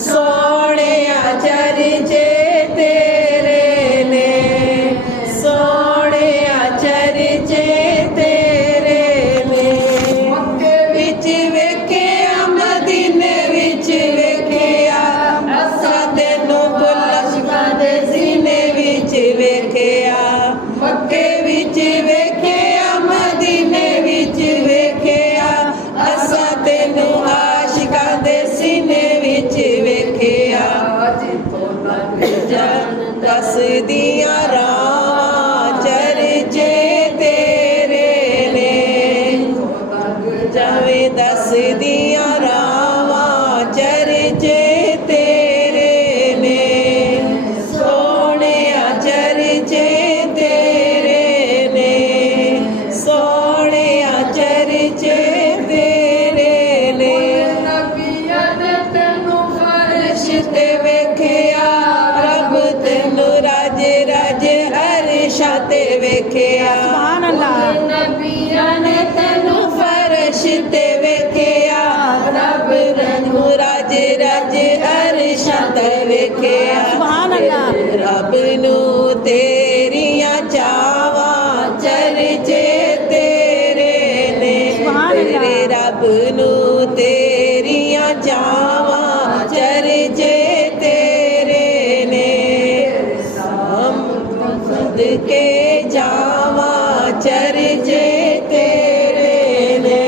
सोहणिया चर्चे तेरे ने, सोहणिया चर्चे तेरे ने। मक्के विच वेखिया मदीने विच वेखिया, असां तैनूं बुलंदां दे सीने विच वेखिया। मक्के विच वेखिया मदीने विच वेखिया, असां तैनूं आशिकां दे सीने विच वेखिया। दसदियां रावां चर्चे तेरे ने, जावे दसदियां रावां चर्चे तेरे ने। सोहणिया चर्चे तेरे ने, सोहणिया चर्चे तेरे ने। नबियां ने तैनूं फर्श ते वेखिया, रब तैनूं राज राज अरशां ते वेखिया। सुभान अल्लाह। नबियां ने तैनूं फर्श ते वेखिया, रब तैनूं राज राज अरशां ते वेखिया। सुभान अल्लाह। रब नूं तेरियां चावां चर्चे तेरे ने, सुभान अल्लाह। तेरे रब नूं तेरियां चावां चर्चे तेरे ने। सदके जावां चर्चे तेरे ने,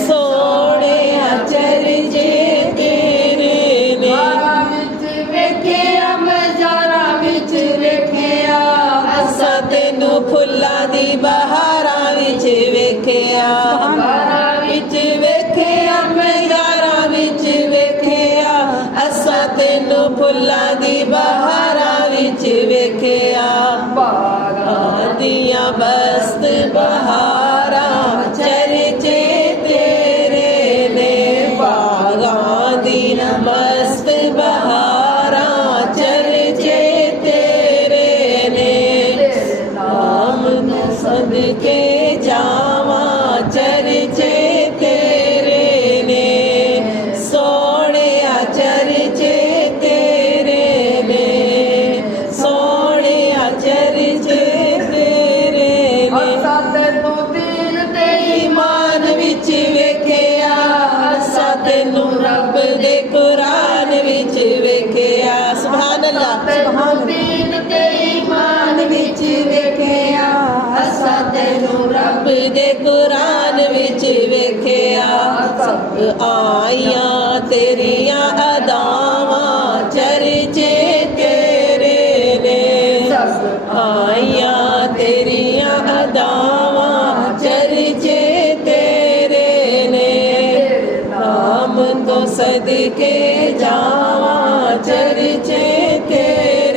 सोहणिया चर्चे तेरे ने। वेखिया मज़ारां विच वेखिया, असां तैनूं फुल्लां दी बहारां विच वेखिया। बहारां विच वेखिया मज़ारां विच वेखिया, असां तैनूं फुल्लां दी बहारां विच वेखिया। बागां दियां मस्त बहारां चर्चे तेरे ने, बागां दियां मस्त बहारां चर्चे तेरे ने। नाम नूं सदके जावां चर्चे तेरे ने, सोहणिया चर्चे तेरे ने, सोहणिया चर्चे तेरे ने। असां तैनूं दीन ते ईमान विच वेखिया, असां तैनूं रब दे कुरान विच वेखिया। सुभान अल्लाह। तैनूं दीन ते ईमान विच वेखिया, असां तैनूं रब दे कुरान विच वेखिया। सब आइयां तेरियां अदावां चर्चे तेरे ने, सब आइयां तेरियां अदावां चर्चे तेरे ने। नाम तो सदके जावां चर्चे तेरे